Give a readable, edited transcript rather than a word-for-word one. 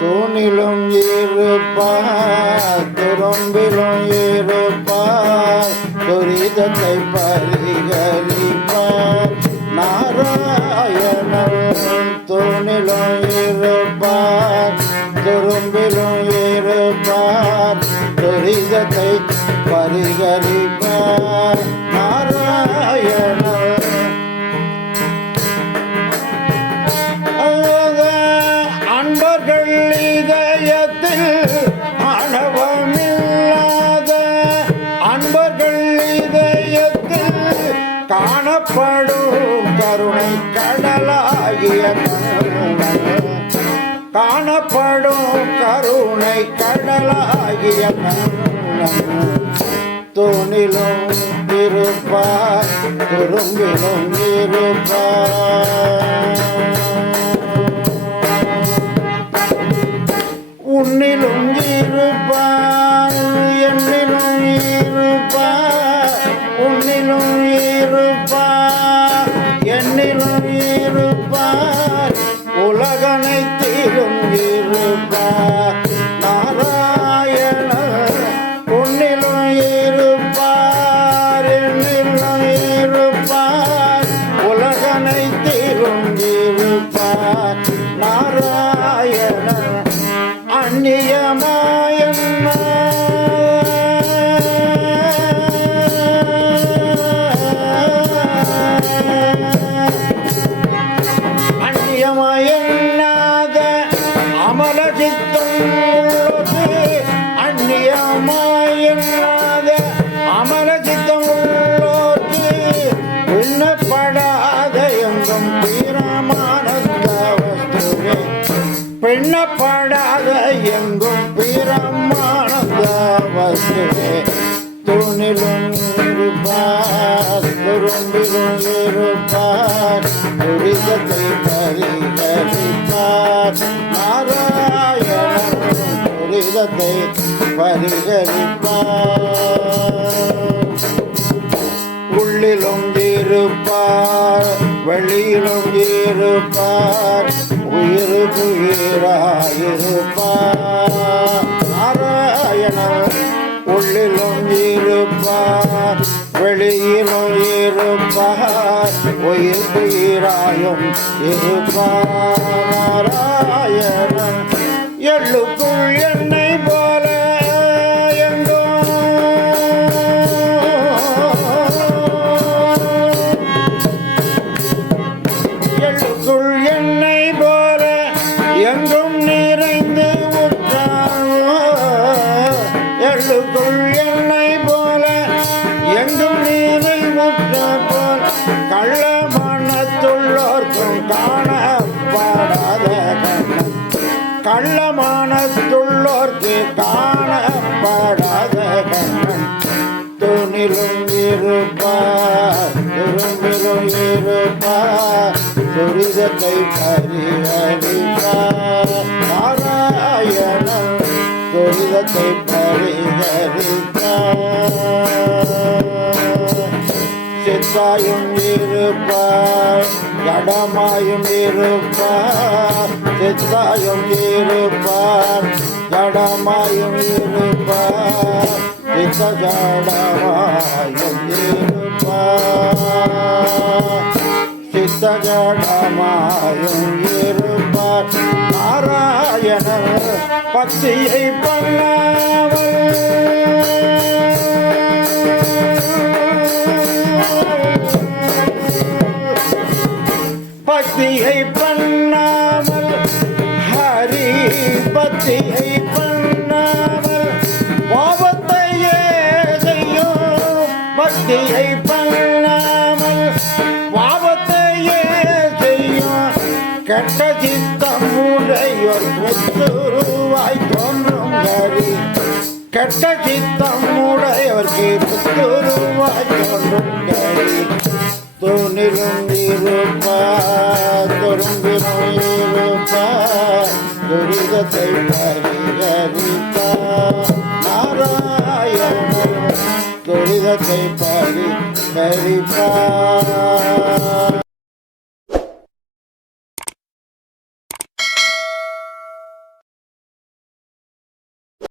தூணிலும் இருப்பார், துரும்பிலும் இருப்பார், துரிதத்தை பரிகரிப்பார் நாராயணன். தூணிலும் இருப்பார், துரும்பிலும் இருப்பார், துரிதத்தை பரிகரிப்பார் நாராயணன். அன்பர்கள் இதயத்தில் ஆணவமில்லாத, அன்பர்கள் இதயத்தில் காணப்படும் கருணை கடலாகிய கண்ணன், காணப்படும் கருணை கடலாகிய கண்ணன். தூணிலும் இருப்பார், துரும்பிலும் இருப்பார், உன்னிலும் இருப்பார், என்னிலும் இருப்பார், உன்னிலும் இருப்பார், என்னிலும் இருப்பார், உலகனைத்திலும் இருப்பார் நாராயணன். உன்னிலும் இருப்பார், என்னிலும் இருப்பார், உலகனைத்திலும் இருப்பார் நாராயணன். அந்நியமாயன்ன அந்நியமாயன்னாத அமலசித்தம் உள்ளது, அந்நியமாயன்னாத அமலசித்தம் உள்ளது, விண்ணப்படாத எங்கும் பிரமானந்த வஸ்துவே, பெண்ணப்படாத எங்கும் பிரமானந்த வஸ்துவே. தூணிலும் இருப்பார், துரும்பிலும் இருப்பார், துரிதத்தை பரிகரிப்பார் நாராயணன். துரிதத்தை பரிகரிப்பார். உள்ளிலும் இருப்பார், வெளியிலும் இருப்பார், உயிருக்கு உயிராயிருப்பார் நாராயணன். உள்ளிலும் இருப்பார், வெளியிலும் இருப்பார், உயிருக்கு உயிராயும் இருப்பார் நாராயணன். எள்ளுக்குள் எண்ணெய் போல எள்ளுக்குள் எண்ணெய் போல எங்கும் நிறைந்து உற்றார், எள்ளுக்குள் எண்ணெய் போல எங்கும் நிறைவுற்றார் போல், கள்ள மனத்துள்ளோர்க்கும் காணப்படாத கண்ணன், கள்ள மனத்துள்ளோர்க்கு காணப்படாத கண்ணன். தூணிலும் இருப்பார், துரும்பிலும் இருப்பார், துரிதத்தை பரிகரிப்பார் நாராயணன். துரிதத்தை பரிகரிப்பார். சித்தாயும் இருப்பார், ஜடமாயும் இருப்பார், சித்தாயும் இருப்பார், ஜடமாயும் இருப்பார், சித்த ஜடமாயும் இருப்பார், சித்த ஜடமாயும் இருப்பார் நாராயணன். பக்தியை பண்ணாமல் பக்தியை பண்ணாமல், ஹரி பக்தியை பண்ணாமல் பாவத்தையே செய்யும், பக்தியை பண்ணாமல் பாவத்தையே செய்யும், கெட்ட சித்தம் உடையோர் புத்துருவாய் தோன்றும் ஹரி, கெட்ட சித்தம் உடையோர்க்கு புத்துருவாய் தோன்றும் ஹரி. தூணிலும் இருப்பார், துரும்பிலும் இருப்பார், துரிதத்தை பரிகரிப்பார் நாராயணன். துரிதத்தை பரிகரிப்பார்.